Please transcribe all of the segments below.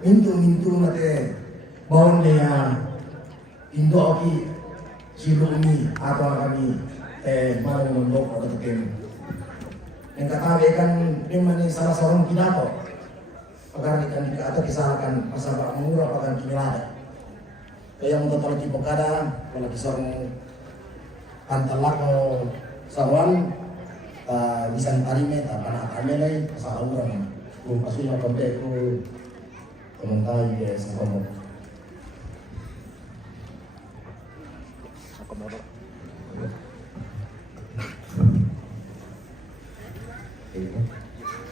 mintu mate bawon dia Indo oki silumi atau kami mau mendok atau tim yang kata kan memang salah seorang pidato agar ikan atau kisahkan masalah mengurap akan kimilada yang untuk kalau tipe kada kalau seorang antalako sawan bisa tarime tanpa amene masalah orang ku pasunya kontek ku komentar ya sama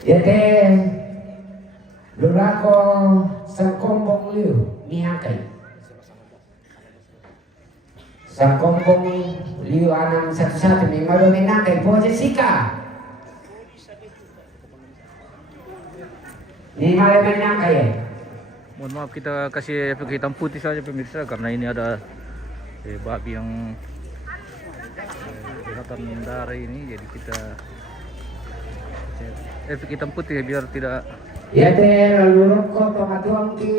Yate lurako sangkombong liu mihakai sangkombong liu anam satu-satu ni malu minakai posisika ni malu minakai ya. Mohon maaf kita kasih efek hitam putih saja pemirsa karena ini ada babi yang kelihatan darah ini, jadi kita efek hitam putih biar tidak ya teh lalu rokok tomatuang ki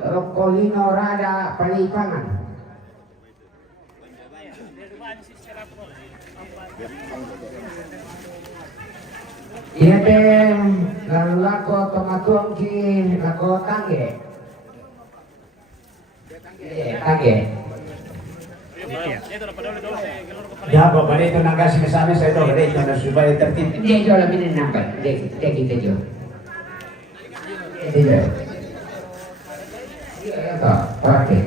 rokolino rada palipangan iya teh lalu lako tomatuang ki lako tangge tangge ya bapak itu nangkas kesana saya tahu itu supaya tertib dia jual lebih nampak dia kita jual dia iya tak pakai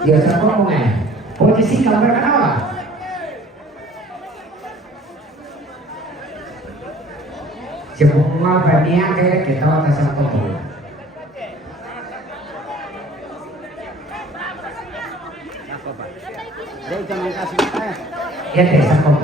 dia sangkong posisi kamar kenapa semua banyak kayak kita atas sangkong ya teh sangkong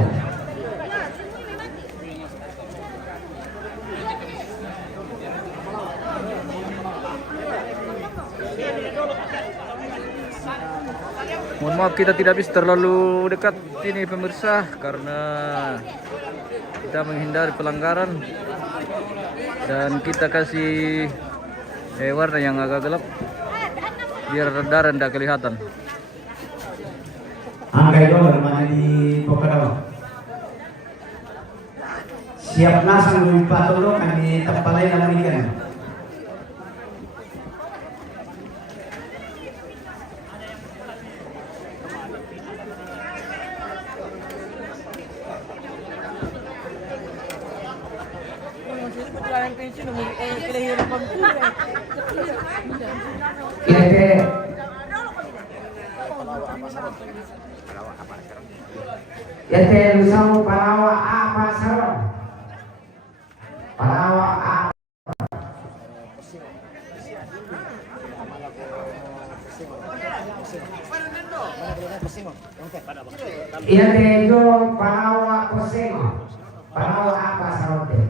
mohon maaf kita tidak bisa terlalu dekat ini pemirsa karena kita menghindari pelanggaran dan kita kasih warna yang agak gelap biar darah tidak kelihatan. angka itu mana di Pokerawa siap nasang lupa tolong kami tempat lain dalam ikan ya teh lusau palawa apa sarong palawa apa iya teh yo palawa kosengo palawa apa sarong teh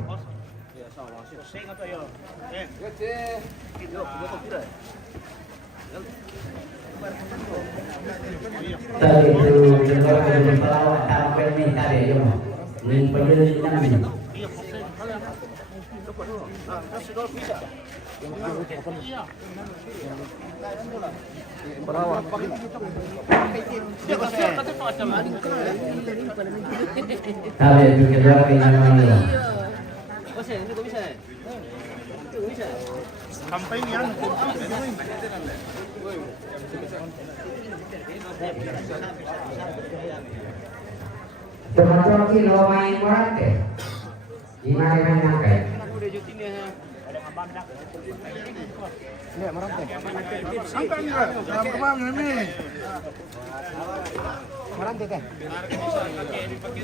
tadi itu juga dari pelawak tampil nih tadi yo ini penjelasan namin Pelawak tadi itu kedua kali namanya teman-teman kilo main morate gimana nangkai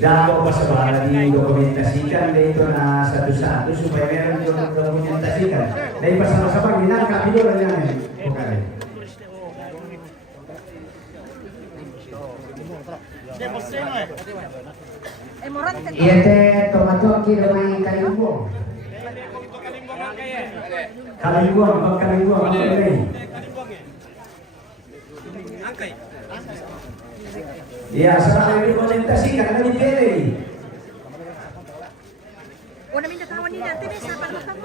dapat persoalan didokumentasikan itu na satu-satu supaya mereka dokumentasikan dari bersama-sama minangkap itu dengan bukan iya teh tomato kilo main kalimbong kalimbong Ya, setelah dokumentasikan ada dipilih. Una minta kawan ni natin eh, sa panutan.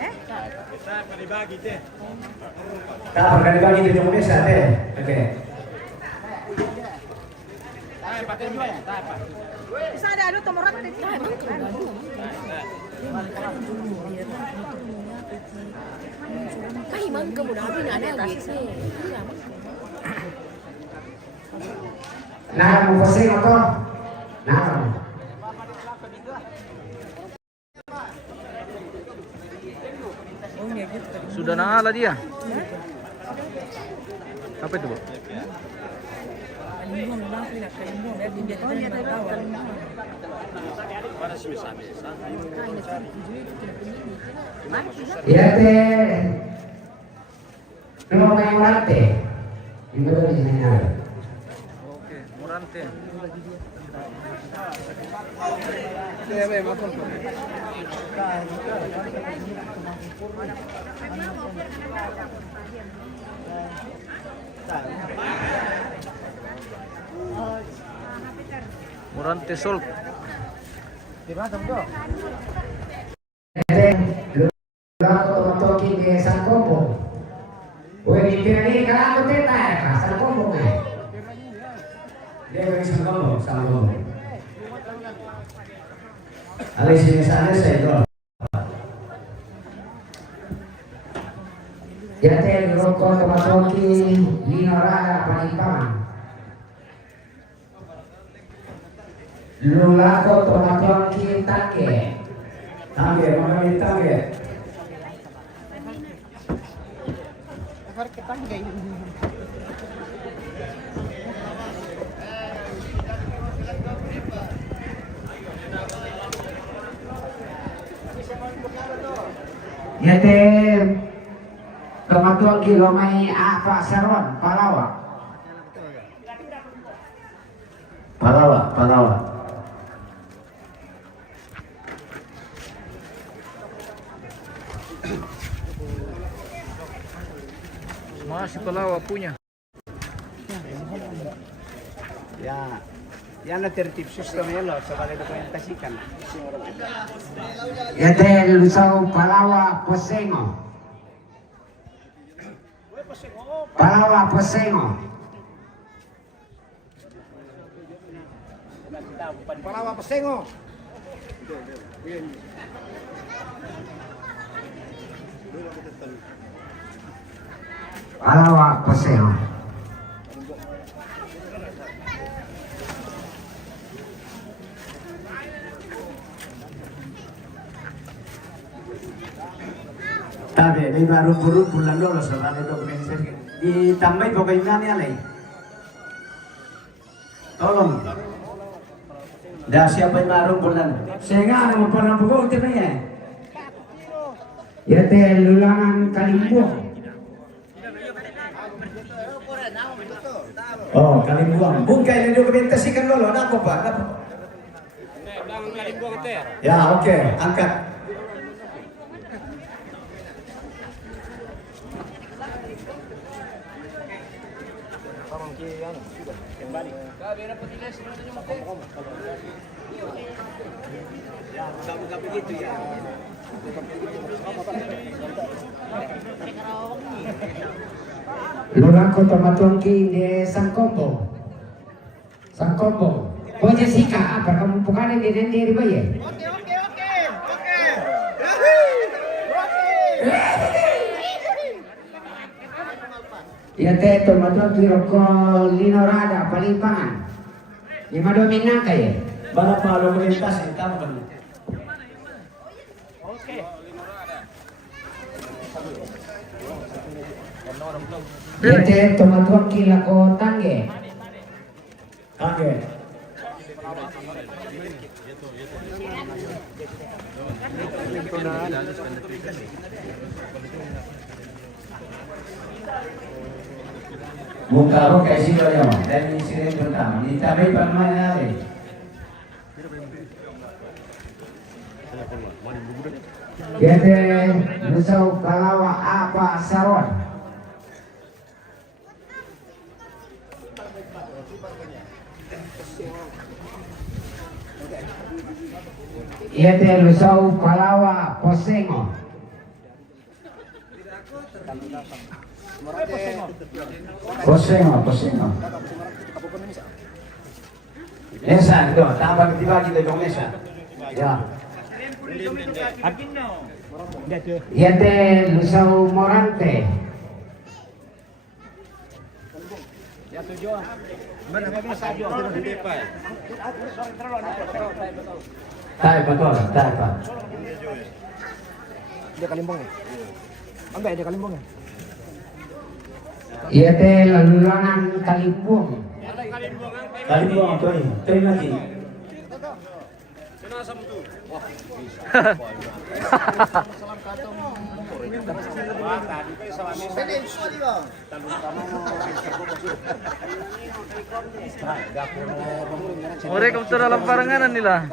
Eh? Tak akan dibagi di Indonesia deh. Oke. Isa ada ano, tumurat din. Kahimang ka mo na kami na gitu. Nah, mau posting atau? Nah, Sudah nangala dia. Apa itu, Bu? ya teh. Nomor yang mati. Ini betul di sini ada. Oke, Morante. Morante Sol. Lalu toki ke Sangkopo. Woi dipilih kalau teta ya Sangkopo nih. Dia dari Sangkopo. Alis ini sana saya itu. Ya teh rokok toki Lino Raga Panimbangan. Lulako toki Tange. Tange, mana Tange? Ya teh kematuan kilo mai apa Saron Palawa. Masih Palawa punya. Ya na tertib sistem yan lo, sa balik dokumentasikan. Ya teh Lusau Palawa Posengo. Palawa Posengo. Palawa Pasengo. Palawa Posengo. Tadi ini baru bulan lolos soal dokumentasi. Ditambah pokoknya alay. Tolong. Dah siapa yang baru bulan? Sehingga mau pernah pukul itu ya. Ya teh lulangan Kalimbong. Oh Kalimbong. Bukan yang dokumentasikan dulu. Ada apa Pak? Ya oke, angkat. Lurang Kota Matongki di Sangkombo. Oh Jessica, apa kamu pukarin di diri bayi? Oke. Ya teh Matongki rokok Lino Raga Panimbangan. Lima dominan kayak. Berapa komunitas yang kamu kan? Ya teh Matongki lako Tange. Buka roka isi doyo dan isi pertama. Ditabai pemain hari. Jadi Lusau Palawa apa Saron. Yete Lusau Palawa Posengo. Posengo. Mesa, itu, tambah dibagi dari mesa. Ya. Yete Lusau Morante. Tayo pa. Dia Kalimbong ya? Enggak, dia Kalimbong ya? Yete Lalulangan Kalimpung. Kalimbong, Toy lagi. Mereka betul dalam paranganan nila.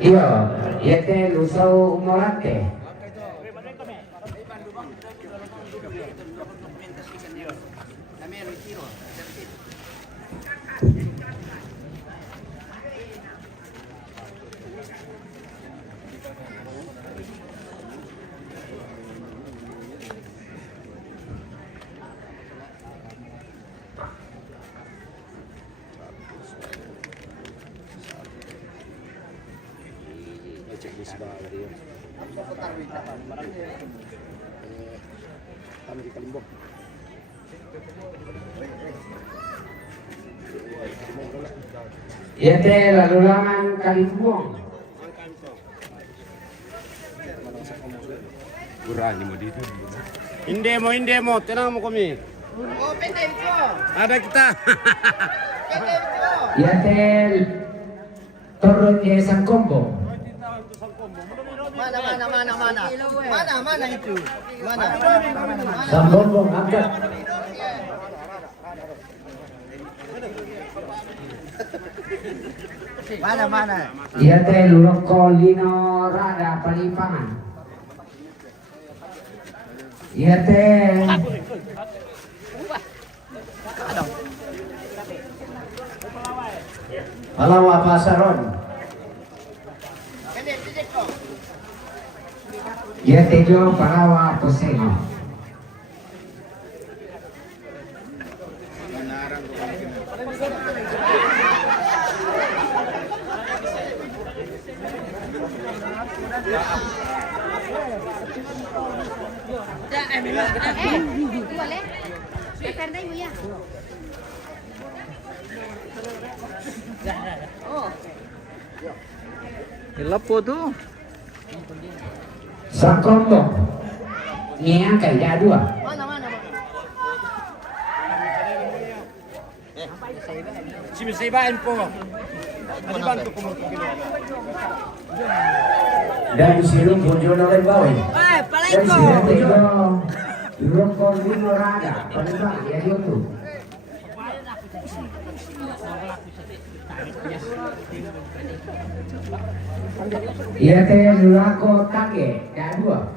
Iyo, Yete Lusau Morante. Yete Lalulangan Kalimpung. Hindi mo, tenang mo kami. Ada kita. Yete Torre de Sangkombo. Mana itu? Mana? Sambombong angkat. Mana? Yete Luroko Lino Rada Palimpangan. Yete Palawa Pasaron. Yete Jo Palawa Posengo. Boleh? Tandai mo ya. Oh. Hilap po tuh. Sangkombo. Niang kaya dua. Mana? Sibisibain po. Ano ba ito Dan silung Bojono Lembawi. Dan Yete Jo Luroko Lino Rada Palimpangan. Ya itu. Yete Lurako Tage. Ya dua.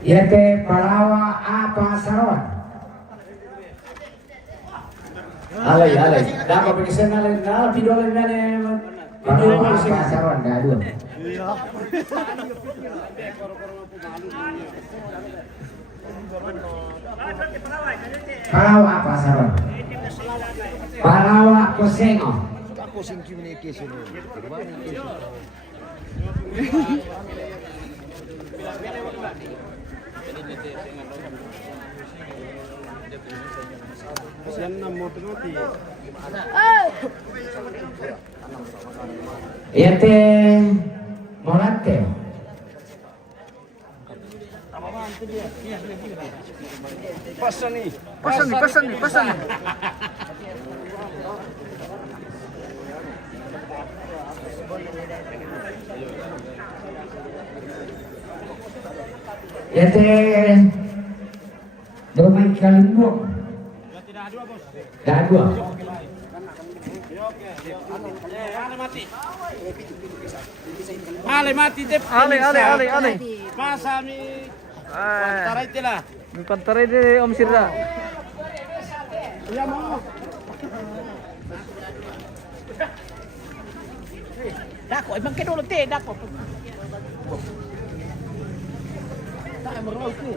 Yete Palawa apa Saron. Alay. Dapat pagkisan alay na pidolan na ni Palawa apa Saron. Ya dua. Palawa apa Saron. Palawa Posengo. Ako sing communication. Yete Morante. Pasan nih. Yete Domai Kalimbung. Dah dua. Ale mati dep. Ale. Masa mi Ah, taray tila. may pantaray din Om Sirda. Ya mo. Dako, ibang kinulog te, dako. Tayo mo roll ko.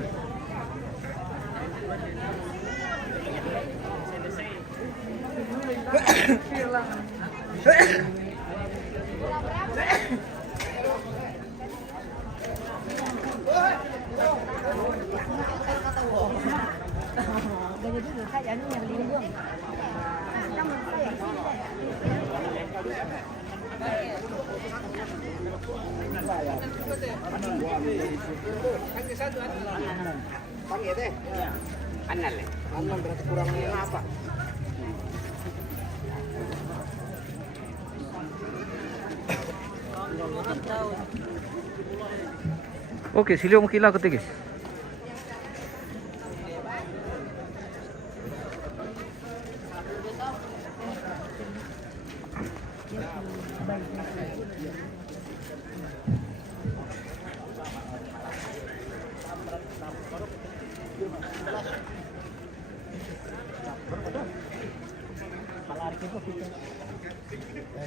Ganyan din, kaya ano yung lingkong. Oke, silyo mo kila ko tigis.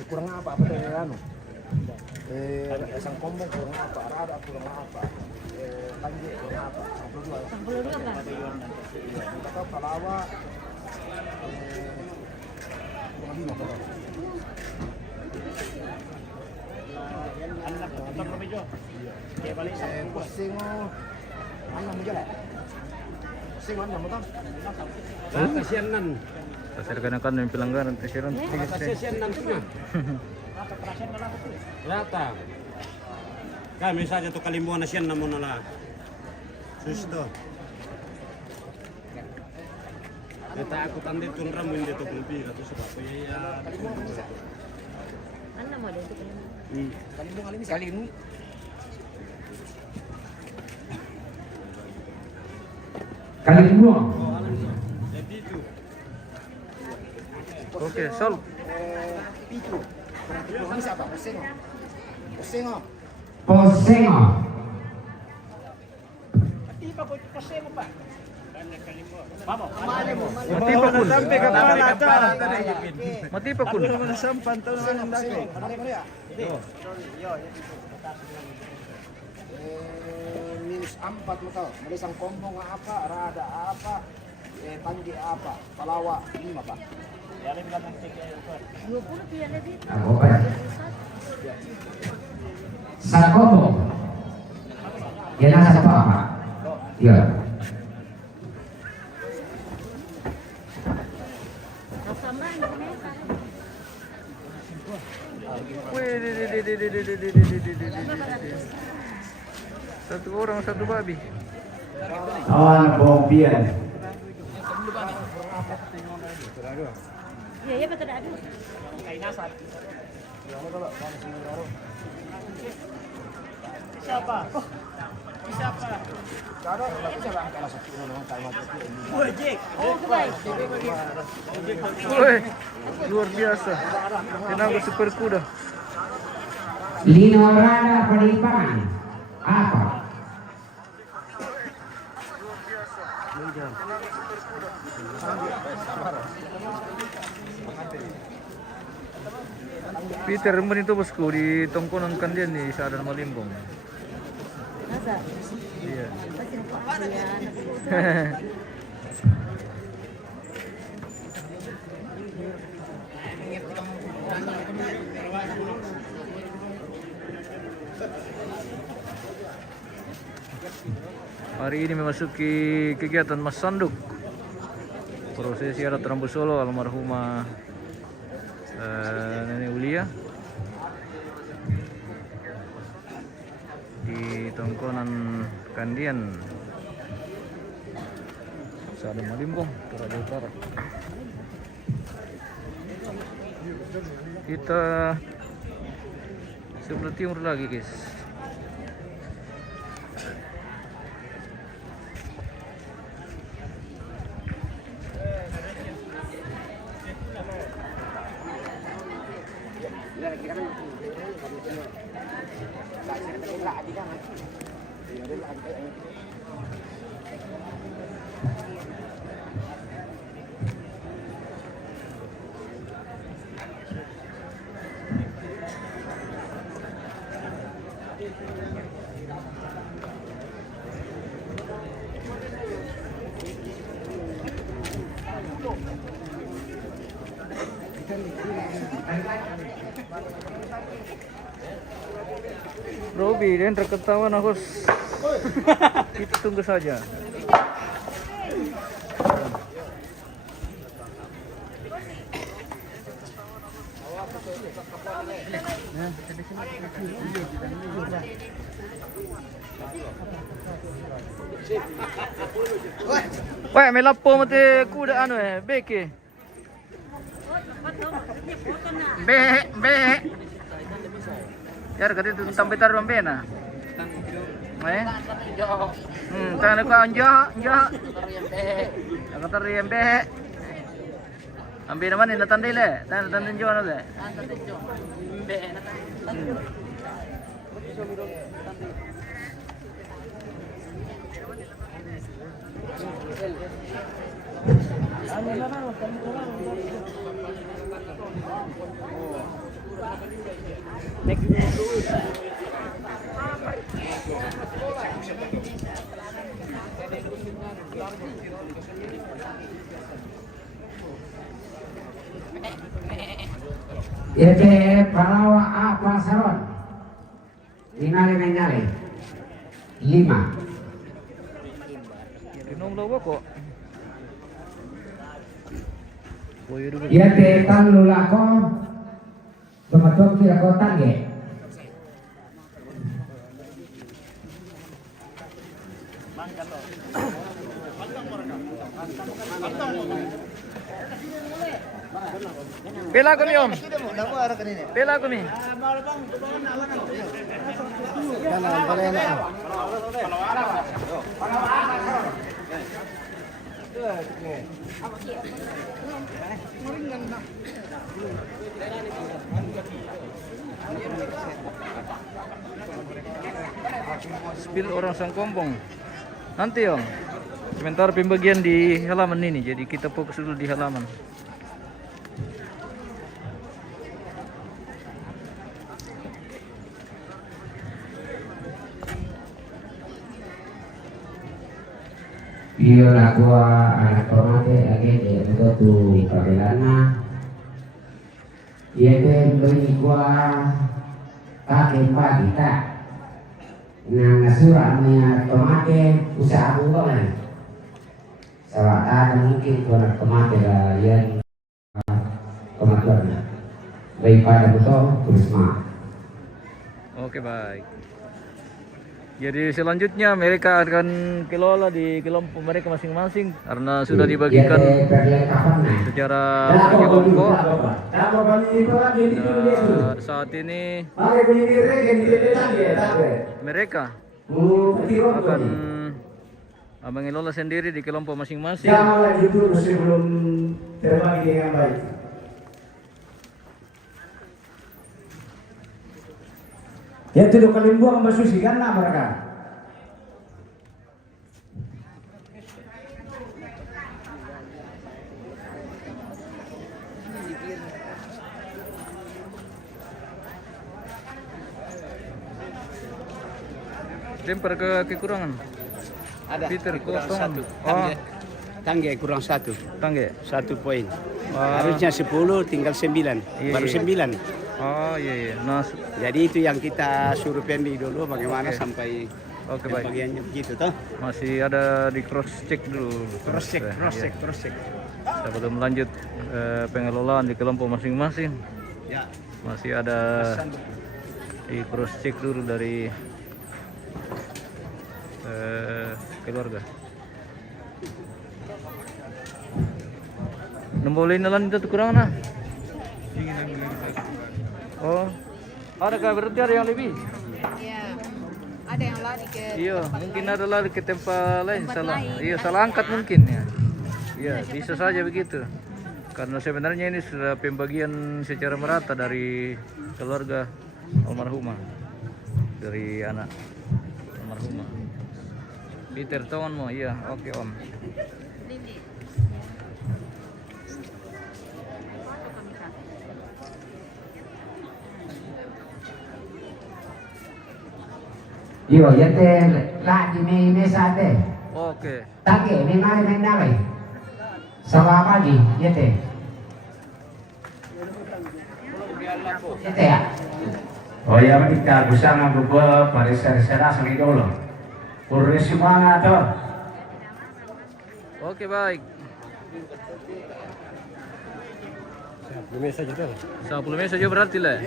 Kurang apa tuh ya anu? Isang kombong kurang apa? Rada kurang apa? Tanji kurang apa? 10 kan? Kata palawa kurang 5 kalau. Anak tetap medyo. Kaya balik sa Pusing mo. Ano mo dyan? Pusing ano mo to? Kasyanan. Pasarkan kan yung pelanggaran presiron tigis. Kasyanan semua. Rata. Kami saja tuh kalimbuan na siyan na mo nala. Susto. Kita aku tandit tun ramu hindi to pulpira to sebab ya. Ano mo dito? Kalimbong alin kalimu. Kalimbong. Jadi itu. Oke, sol. Pitu. Ini siapa? Pusing. Pusing oh. Posengo. Di pa ko kasi mo pa. Vamos. Mati pa kun. Mati pa kun. Sampan to nang dako. Minus 4 mo to. May isang kombong nga apa, rada apa, tanji apa, palawa 5 pa. 20 piyan na dito. Ako pa. Sakobo. Yan nasa pa, Pak. Iya. Kasama ano kami? Satu orang satu babi. Awan bombian. Iya, iya betul ada. Siapa? Siapa? Ojek. Oh, kebay. Woi, luar biasa. Tenaga super kuda. Linorada Padipangan. Apa? Peter, remen itu bosku di tongkonan kandian di Sadar Malimbong. Nasa? Iya. Pasti nagpapayan. Hari ini memasuki kegiatan Mas Sanduk. Prosesi adat Rambu Solo almarhumah Nenek Ulia di tongkonan Kandian Sadar Malimbong, Toraja Utara. Kita sebelah timur lagi, guys. Robi dan terketawa Hus. Kita tunggu saja. Wah, may lapo mati kuda ano beke. Be. Yar kati tu tampitar rombena. Tangan ko anja. Ang tariyembe. Ambil naman natandil natandil jo ano le. Ite palawa apa saron? Nyale. 5. Inom lawa ko. Ite talulako. Tumatok sila ko tangge. Pela kami om. Pela kami. Spill orang Sangkompong. Nanti om. Sementara pembagian di halaman ini, jadi kita fokus dulu di halaman. Iyo la gua anak tomate age de tu pabelana. Iya ke beli gua pakai pagi tak. Nah ngasura punya tomate usaha bukan. Sawah mungkin gua tomate lah yang tomate. Baik pada betul terus mah. Oke baik. Jadi selanjutnya mereka akan kelola di kelompok mereka masing-masing karena sudah dibagikan secara kelompok. Dan saat ini mereka akan mengelola sendiri di kelompok masing-masing. Sebelum terbagi dengan baik. Ya tuh kalian buang masusi kan lah mereka. Lempar ke kekurangan. Ada. Peter kurang kosong. satu. Oh, Tangge kurang 1. tangge. 1 poin. Ah. Harusnya 10 tinggal 9. Iya, Baru iya. 9. Oh iya. Nah, Jadi itu yang kita suruh pending dulu bagaimana Oke. sampai oke baik. bagiannya begitu toh. Masih ada di cross check dulu. Cross check. Iya. Kita belum lanjut pengelolaan di kelompok masing-masing. Ya. Masih ada di cross check dulu dari keluarga. Nembolin nalan itu kurang nah. Oh, adakah berarti ada yang lebih? Iya. Ada yang lari ke Iya, mungkin ada lari ke tempat lain Tempat salah. lain. Iya, salah angkat mungkin ya. Iya, bisa saja begitu. Karena sebenarnya ini sudah pembagian secara merata dari keluarga almarhumah. dari anak almarhumah. Peter, tangan mo, iya, oke om. Yo, yate lagi may mesate. Oke. Take, may mali may nalay. Sawa pagi, yate. Yate ya. Oh ya, kita bisa ngubah pariwisata sama idolo. Purni semangat tuh. Oke, baik. 10 menit saja tuh. 10 menit saja berarti lah.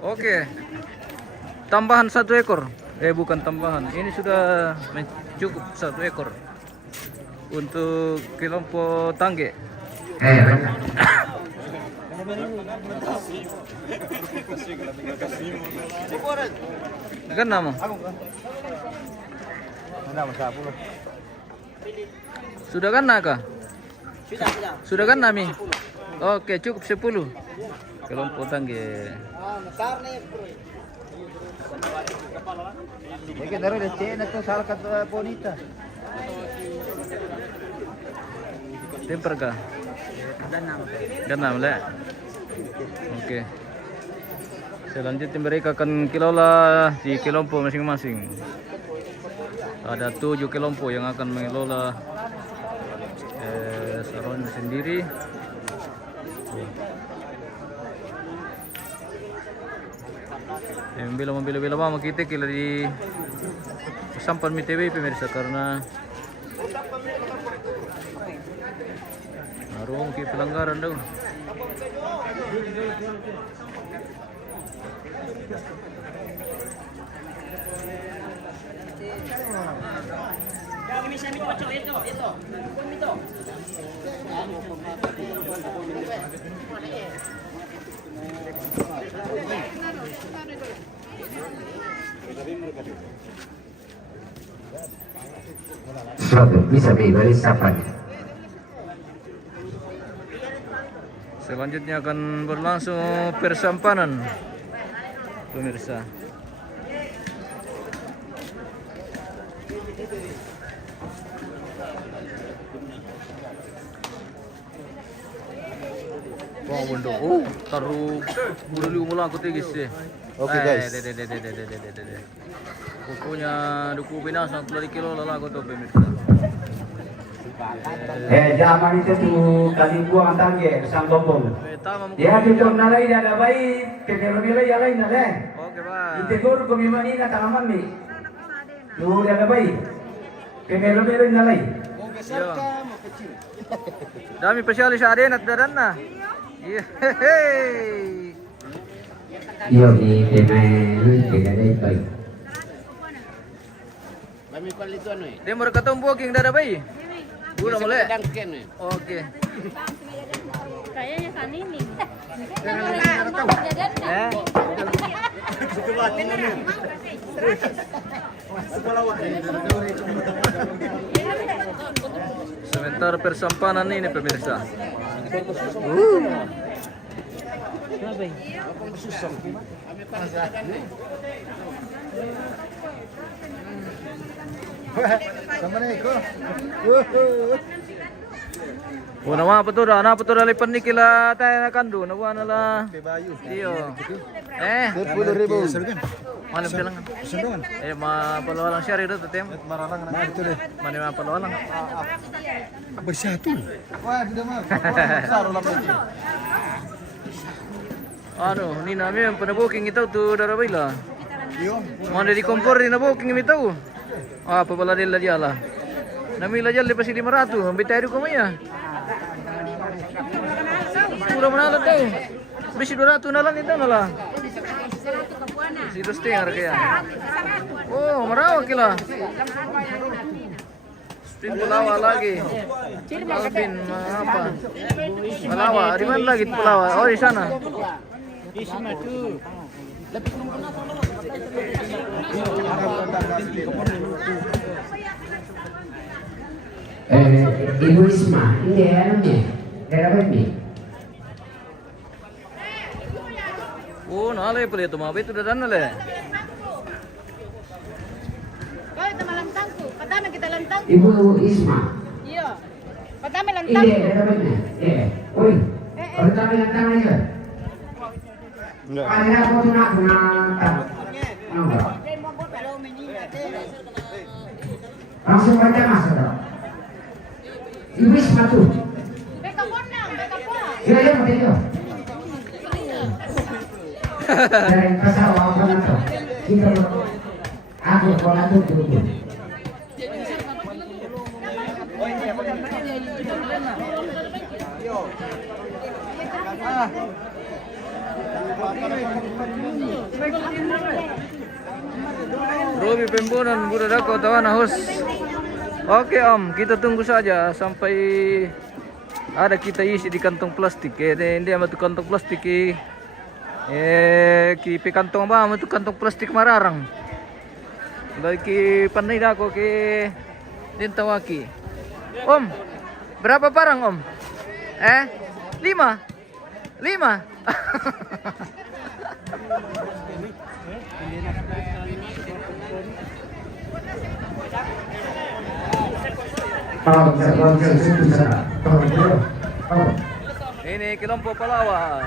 Oke. Tambahan 1 ekor. Bukan tambahan. Ini sudah cukup 1 ekor. Untuk kelompok tangge. Gana mo? Sudah gana kah? Sudah gana mi? Oke, cukup 10. Kelompok tangge. Temper kah? Ganam le. Oke. Selanjutnya mereka akan kelola di kelompok masing-masing. Ada 7 kelompok yang akan mengelola saron sendiri. Bila mama kita kila di sampan mi TV pemirsa karena narung ke pelanggaran daw. Bisa beri sapan. Selanjutnya akan berlangsung persampanan pemirsa. Wah, bundok. Taruh bulu mula aku tigis deh. Oke, guys. Pokoknya duku binasa telah dikilo lagu tuh pemirsa. Zaman itu tuh kali buang tangge sang tombol. Ya kita nalai ada baik, kemelomelo ya lain nale. Oke, Pak. Itegur kami manina tanaman nih. Lu ada baik, kemelomelo nalai. Dami spesialis ada at dadan na. Iya. Yo di temel tidak ada baik. Dia mau ketemu booking dada bayi. Udah mulai. Oke. Kayaknya kan ini. Sementara persampanan ini pemirsa. Nama apa tuh? Nama apa tuh dari penikila tayo na kandu? Nawa na la. Iyo. 10,000. Mana bilang? Mapalawa lang siya rito tem. Mana mapalawa lang. Bersatu. Wah, tidak mah. Saro lang lagi. Ano, ni namin panabuking ito to Darabila. Mana di kompor di nabuking ito. Pabala nila diala. Namila diala pa si 500. Ang bitay ko maya. Pura manala tayo. Bisi 200 na lang ito na lang. Si Dusting kaya. Oh, marawa kila. Spin Pulawa lagi. Alvin apa? Pulawa, di mana lagi Pulawa? Oh, di sana. Ibu Isma, ini anaknya, daerah ini. Oh, nalay pala ito. Mabait udah dan nalay. Kau itu malantangku. Patama kita lantang. Ibu Isma, Iya. Patama ini lantang. daerah ini. Oi, kalau kami datang aja. Ada apa tuh nak nantang? Langsung baca masuk dong. Ibu Isma tuh. Beka bonang, beka kuah. Iya, iya, pakai itu. Dari pasar apa nanti? Kita aku kalau tuh dulu. Robi Pembonan Buddha Dako Tawana Hus. Oke Om, kita tunggu saja sampai ada kita isi di kantong plastik. Ini ama tu kantong plastik ki kantong apa ama tu kantong plastik mararang. Bagi pandai dako ke Dintawaki. Om, berapa barang Om? 5. 5. Ini kelompok Palawa.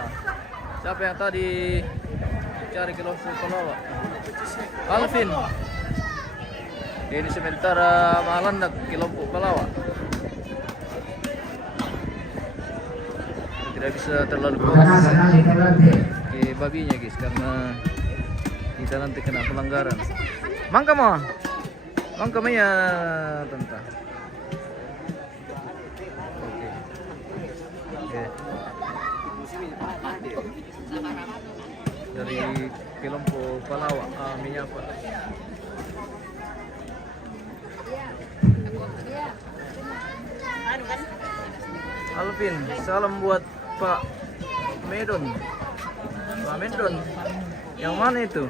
Siapa yang tadi cari kelompok Palawa? Alvin. Ini sementara Malandak kelompok Palawa. Tidak bisa terlalu fokus ke babinya guys karena kita nanti kena pelanggaran. Mangka mau? Mangka ya tentang. Dari kelompok Palawa menyapa. Alvin, salam buat Pak Medon. Pak Medon, yang mana itu?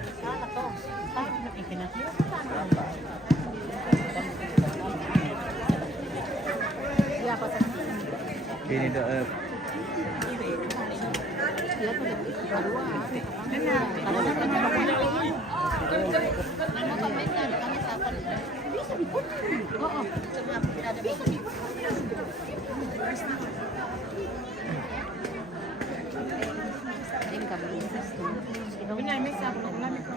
Ini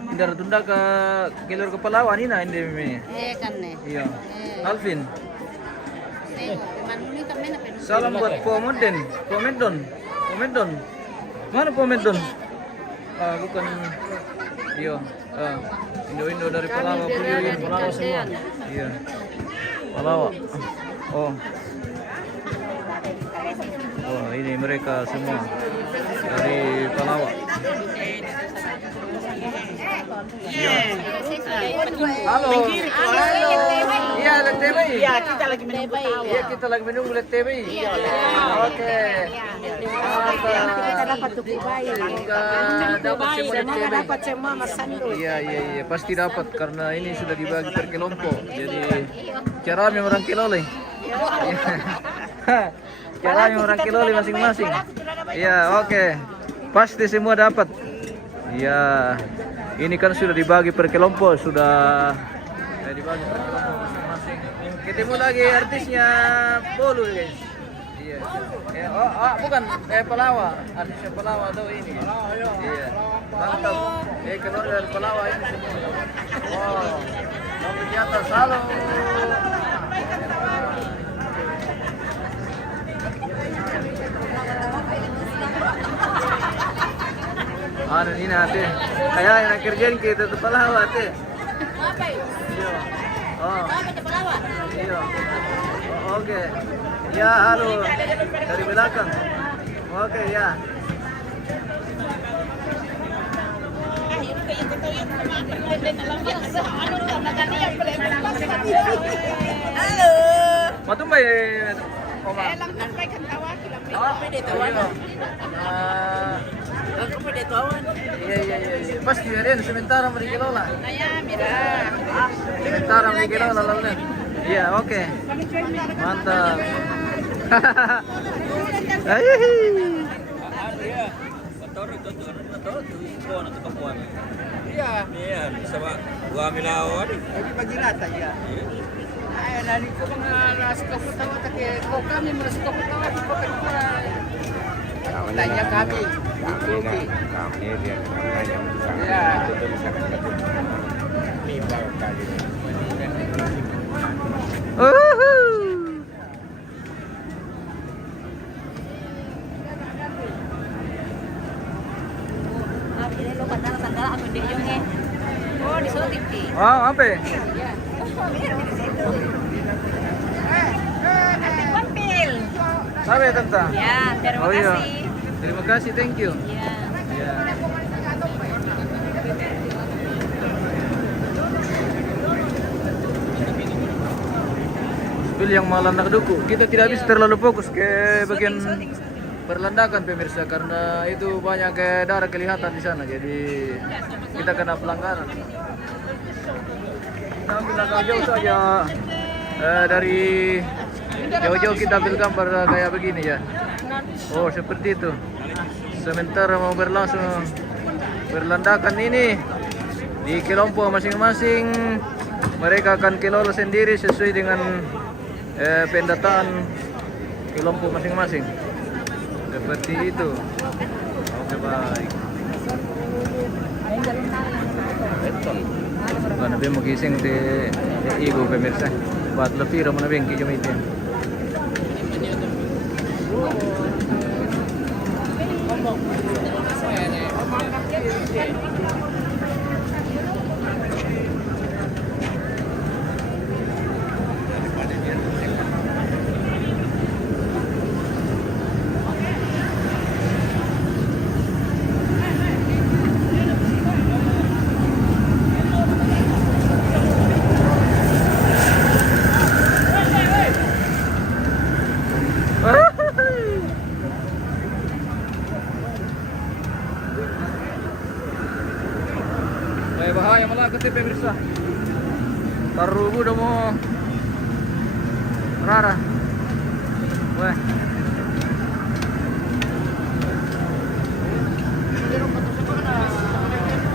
Indar tunda ke Kilor ke Palawan ini ini memang. Kan nih. Iya. Alvin. Manuni kami na pero. Salam buat Pomeden, Pomedon, Pomedon. Mana Pomedon? Bukan. Iya. Indo dari Palawa, Puyuh, Palawa semua. Iya. Palawa. Oh. Oh, ini mereka semua dari Palawa. Iya. Halo. Halo. Iya, Let TV. Iya, kita lagi menunggu tahu. Iya, kita lagi menunggu Let TV. Iya. Oke. Kita dapat tuh bayi. Dapat semua Let TV. Dapat semua Mas Sandu. Iya, pasti dapat karena ini sudah dibagi per kelompok. Jadi cara orang kilole. Cara orang kilole masing-masing. Iya, oke. Pasti semua dapat. Iya. Ini kan sudah dibagi per kelompok, sudah dibagi per kelompok masing-masing. Ketemu lagi artisnya Polu guys. Iya. Bukan Palawa, artisnya Palawa tuh ini. Iya. Mantap. Keluar dari Palawa ini semua. Wow. Nomor di atas, halo. Ano ini ate? Kaya yang kerjaan kita itu Palawa ate. Iya. Oh. Iya. Oke. Ya halo. Dari belakang. Oke ya. Halo. Matumbay Oma. Langkan pa kan tawaki lang. Pwede tawanan. Ako pwede tawanan. Iya. Pasti rin sementara mo di Kilola. Naya, mira. Sementara mo di Kilola lalan. Iya, oke. Mantap. Ayuh. Iya, bisa Pak. Gua ambil lawan. Jadi bagi rata ya. Ay, nani ko mga nasa kaputawa take ko kami mga sa kaputawa di ko kaya. Tanya kami. Kami dia yang ya. Ini lo padahal sandal aku deh yung oh disulit sih. Wow, apa? Ya. Nanti pampil. Sabi tanta. Ya, terima Oh, iya. kasih. Terima kasih, thank you. Ya. Ya. Spill yang malam nakduku. Kita tidak bisa terlalu fokus ke bagian perlandakan pemirsa karena itu banyak darah kelihatan di sana. Jadi kita kena pelanggaran. Kita ambil langkah jauh saja dari jauh-jauh kita ambil gambar kayak begini ya. Oh seperti itu. Sementara mau berlangsung berlandakan ini di kelompok masing-masing, mereka akan kelola sendiri sesuai dengan pendataan kelompok masing-masing. Seperti itu. Oke baik. Karena dia mau gising di ibu pemirsa. Buat lebih ramai bengki cuma itu. Bahaya malah ketip pemirsa. Taruh udah mau merah. Wah.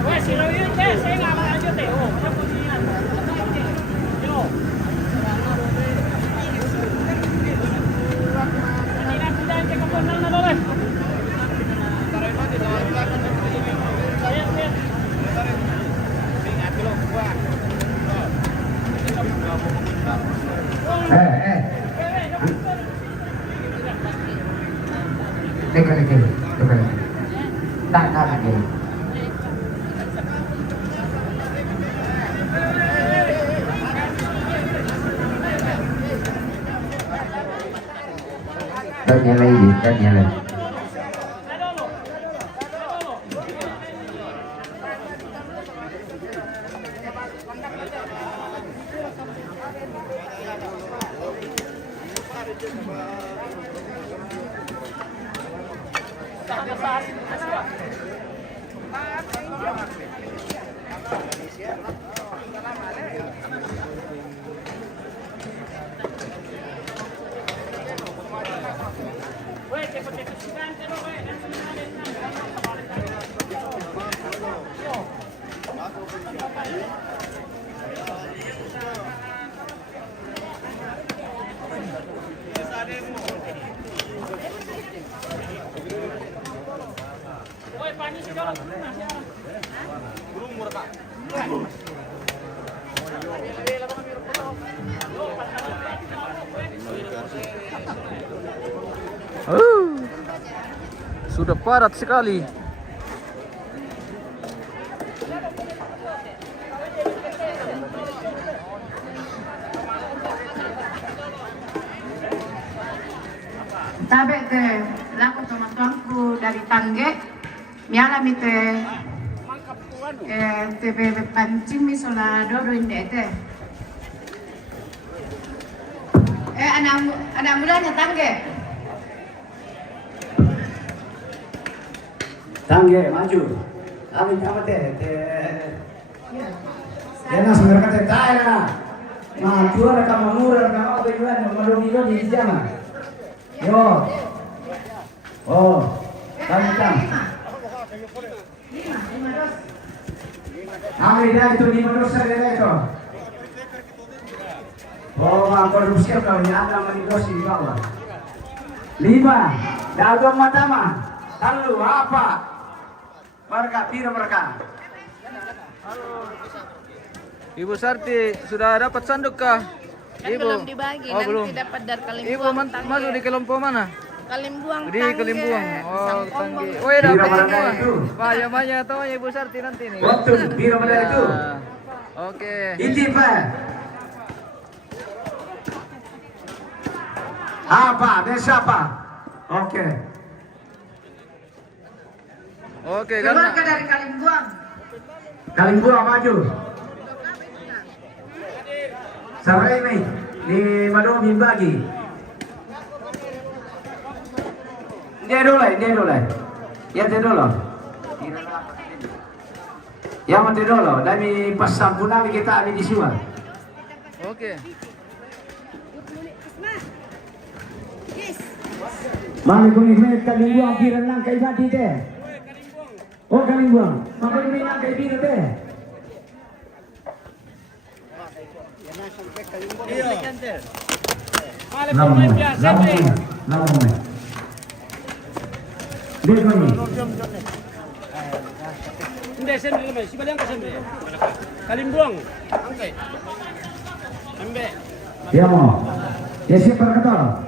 Weh, si Rawin teh, saya nggak mau lanjut teh. Oh, saya posisinya. Yo. Tidak sudah cek ke pondok na boleh. Dekat. Tak lagi. Dan nyala. Sudah padat sekali. Tabe te laku teman-temanku dari Tangge, miala mi te pancing mi sola dodo inde te. Anak mudanya Tangge. Tangge maju. Amin apa teh? Dia nas mereka teh taera. Nah, juara kamu murah kamu apa juara melodi di sana. Yo. Oh, tantang. Kami dah itu 5 dosa dia itu. Oh, angkor rusia kau ni ada manidos di bawah. 5. Dagang matama. Lalu apa? Mereka pira mereka. Ibu Sarti sudah dapat sanduk kah? Kan belum dibagi, Oh, nanti belum. dapat dari Kalimbuang. Ibu masuk di kelompok mana? Kalimbuang, Di Tangge, Kalimbuang. Oh, Sangkombo. Tangge. Oh, ya dapat Pira mereka semua. itu. Banyak tahu ya Ibu Sarti nanti nih. Waktu pira mereka itu. Ya. Oke. Ini Pak. Apa? Dia siapa? Oke. Oke, Keluarga karena dari Kalimbuang. Kalimbuang maju. Sampai ini di Madomi bagi. Dia dulu. Ya dia dulu. Ya mati dulu. Dari pas sampuna kita ada di semua. oke. Mari kuning Kalimbuang kiran lang kay Bati teh. Oh Kalimbuang, makunin lang kay Bino teh. Lamun. Dia kami. Hindi, siyempre naman. Si Balyang ka siyempre. Kalimbuang. Ambe. Ya mo. Ya siapa kata?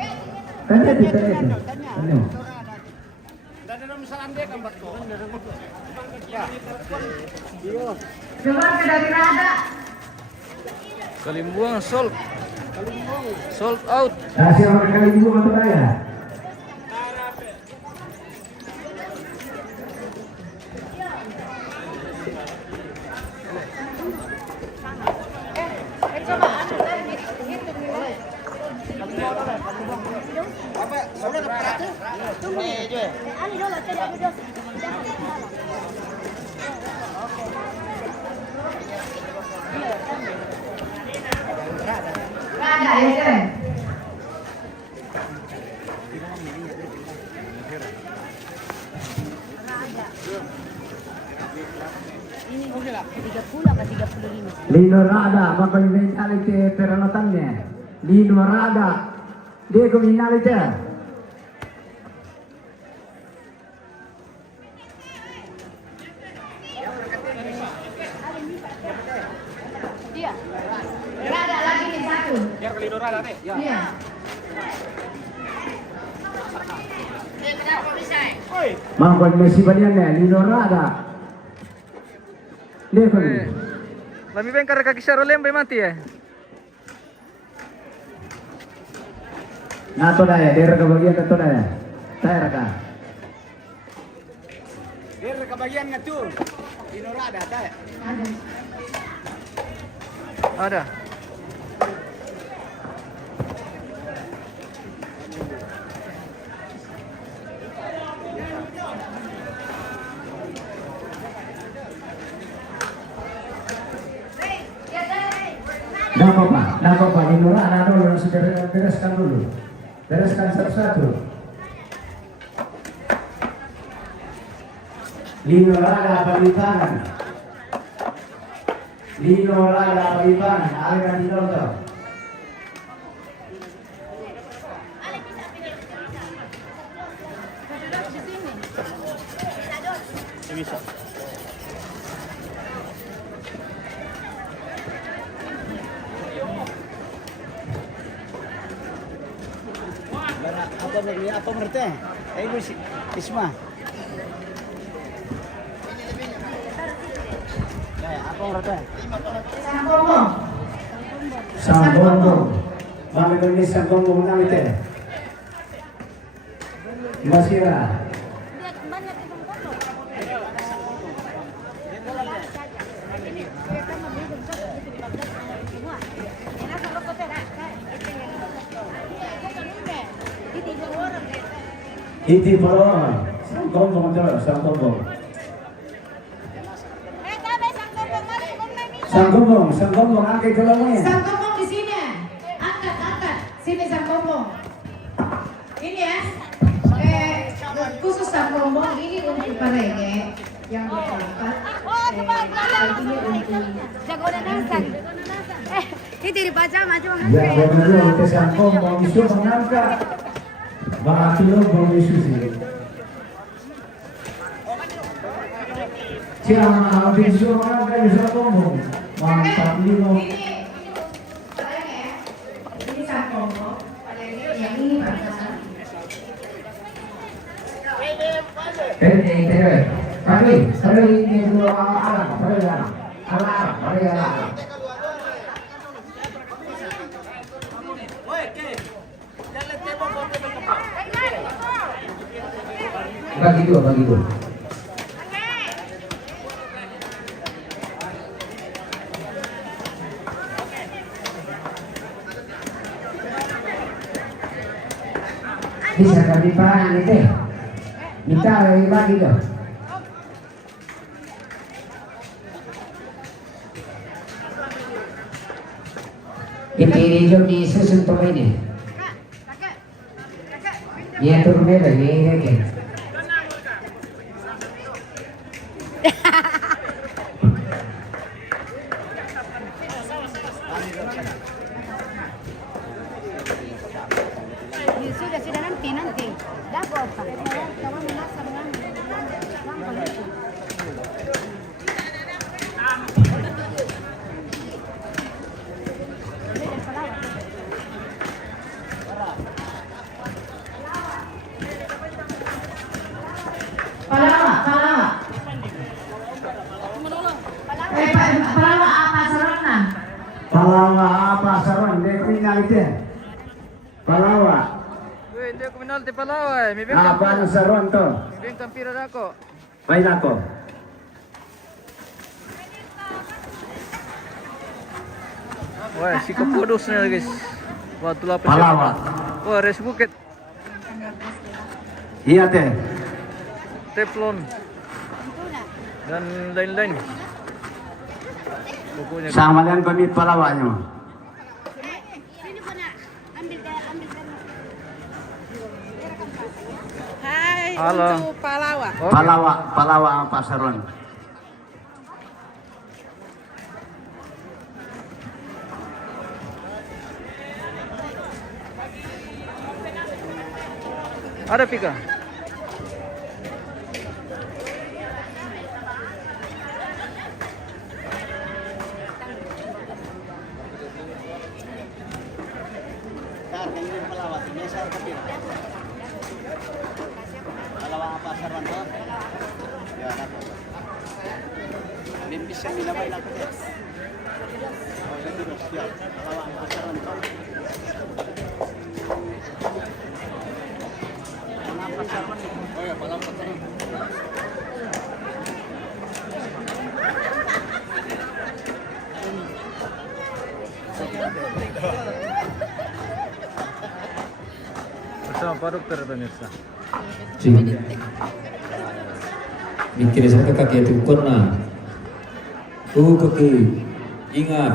Tanya tu. Tanya. Keluarga dari Rada. Kalimbuang sold out. Siapa Kalimbuang atau saya? Rada ya. Lino Rada, makomentalite peranotannya. Lino Rada, dia komentalite. Iya. Rada lagi nih satu. Biar Lido Rada teh. Iya. Mangkon Messi baniannya, Lino Rada. Dia komen. Lami bang karena kaki Sarolem mati ya. Nato daya, dia kebagian nato daya. Saya raka. Dia kebagian ngatu. Lino Rada teh. Ada. Dapat Pak, Lino Rada dulu, harus bereskan dulu. Bereskan satu-satu. Lino Rada Palipanan. Lino Rada Palipanan, aliran di Noto. Bisa. Apa ngerti? Ibu Isma. Apa ngerti? Sangkombo. Mami ko ni Sangkombo na ite. Masira. Iti poro. Sangkombo terus, Sangkombo. Sangkombo, angkat tulangnya. Sangkomong di sini. Pombong. Ini ya, khusus Sang Pombong ini untuk parenge yang berangkat. Ini untuk Jago na nasan. Hindi dibaca maju Jago dulu ke Sangkong mau isu mengangkat. Batu mau isu sih. Siapa isu mengangkat di Sangkong? Mantap lino. Ini Sang Pombong, parenge yang ini berangkat. Kami ini dua alam, alam. Bagi dua. Bisa kami paham itu. Minta bagi dua. Ini joki sesuntuk ini. Dia turun beda ini kan. Sudah nanti. Dapat apa? Kamu merasa dengan Palawa. Palawa apa sarana? Palawa apa saran dek penalti. Palawa. Weh, hindi ako penalti Palawa eh. May Apa saran to? bintang pira na ako. Baik ako. Wah, si Kapudos na guys. Waktu lapis. Palawa. Wah, res bukit. Iya teh. Teflon. Dan lain-lain. Pokoknya Sama dengan pamit Palawanya. Sini po na. Ambil ka. Hai, Halo. untuk Palawa. Okay. Palawa apa saran? Ada pika. Bersama Pak Dokter pemirsa. Mikir saya kaki itu kena. Kaki ingat.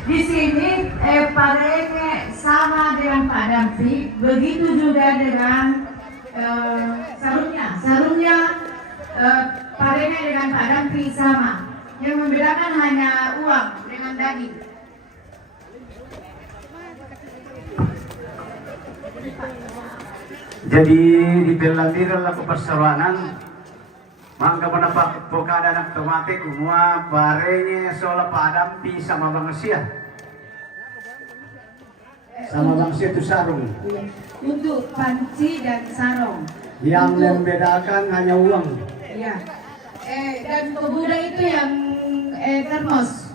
Di sini parenge sama dengan Pak Dampi, begitu juga dengan sarungnya. Sarungnya parenge dengan Pak Dampi sama. Yang membedakan hanya uang dengan daging. Jadi di Belantiran lah perseroanan mangga mendapat pokada anak tomate kumua barenya soal padam pi sama bangsia. Sama bangsia itu sarung. Untuk panci dan sarung. Yang membedakan hanya uang. Iya. Dan pemuda itu yang termos.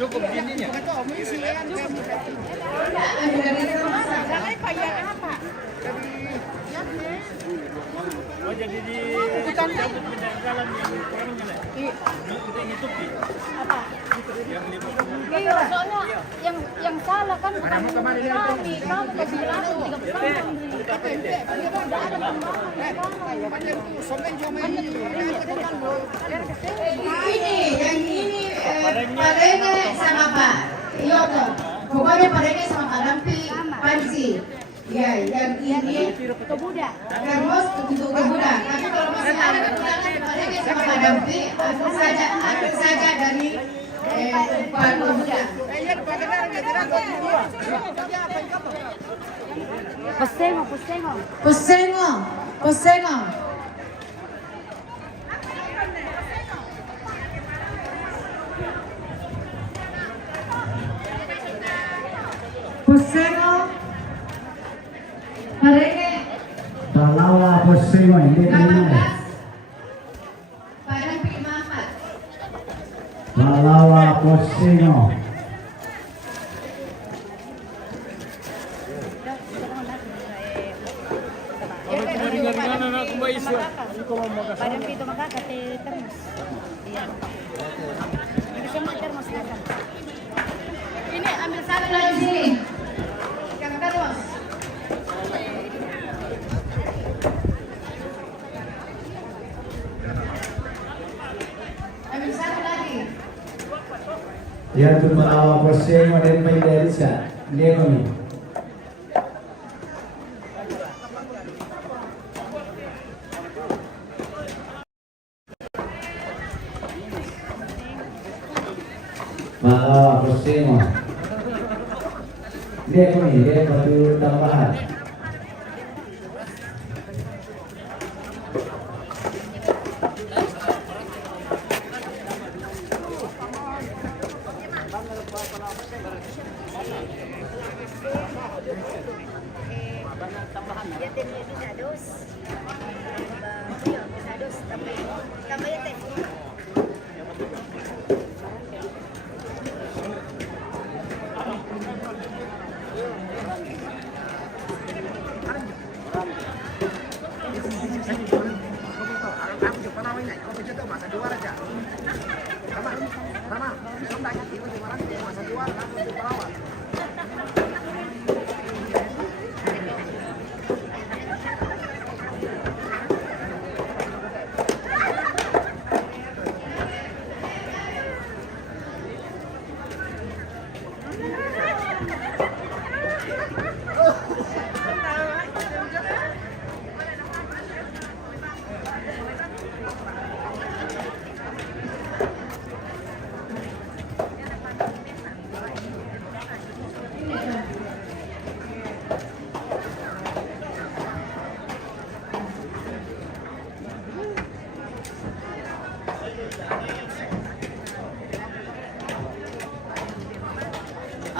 Cukup gininya. Oh jadi di jalan Iya, soalnya yang salah kan bukan kami kasih langsung 30 tahun udah ada Yang ini parenge sama Pak Yoto. Pokoknya parenge sama Pak Dampi, panci. Ya, yang ini kebuda. termos untuk kebuda. Tapi kalau masih ada kekurangan parenge sama Pak Dampi, aku saja dari Pak Kebuda. Posengo. Parenge Talawa Posengo ini namanya. 15. Pak Dampi 54. Talawa Posengo. Padang pito makakate termos. Iya. Ini semua termos kan. Ini ambil sana Di sini. Yang termos. Ambil satu lagi. Ya tu Talawa Posengo dan Paidelisa. Dia kami. Malawa Posengo. Dia kami, dia batu tambahan.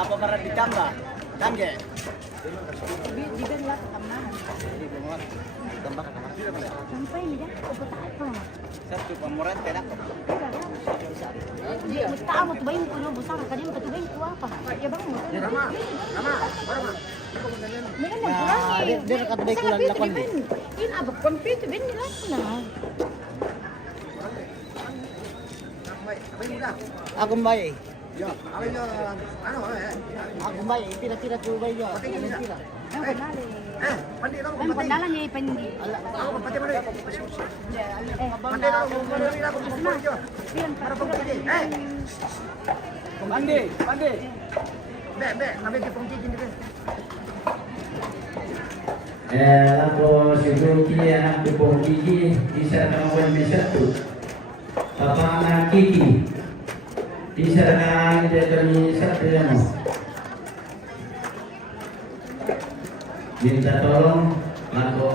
Apa para ditambah? Tangge. di belah tambahan. Tambah ke kamar. Sampai ini kan apa? Satu pemuran tidak. Dia mustahil mo tubayin ko no busa ka din katubayin ko apa. Ya bang mo. Ya nama. Dia katubay ko lang lakon. In abak kompito ben nila na. Akong bay. Aku baik, tira-tira tu baik juga. Tira. Ang pandalang ay pandi. Ako siguro kaya ang tupong Kiki, isa na mga bisa tu. Papa na Kiki, isa na jadi satu yang minta tolong aku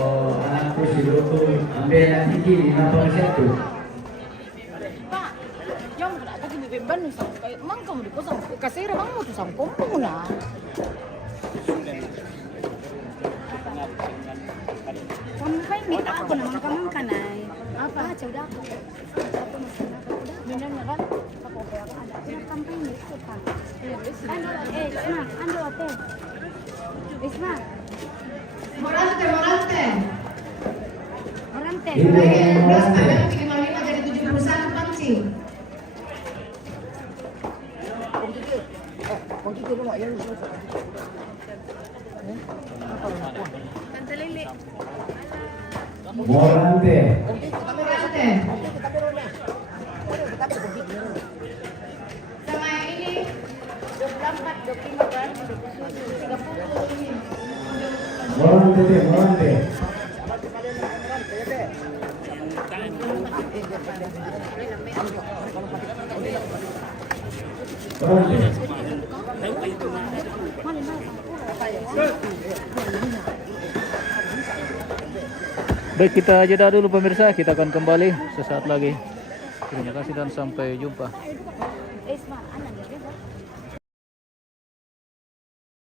anakku siguro ambil anak Kiki 51. Pak, yang berapa di beban nih sampai mang kamu di kosong kasir mang mau tuh sampai kamu na. Sampai minta aku naman kamang kanay. Apa? Coba aku. Satu mesin aku udah. Minum ya kan? Aku oke aku ada. Ya sampai nih cepat. Ando ate. Isma. Morante. Morante. Sebagai 16 padam 55 dari 71 pancing. Kantalili. Morante. Sama ini 24, 25 kan? 30. Morante. Baik, kita jeda dulu pemirsa, kita akan kembali sesaat lagi. Terima kasih dan sampai jumpa. Isma.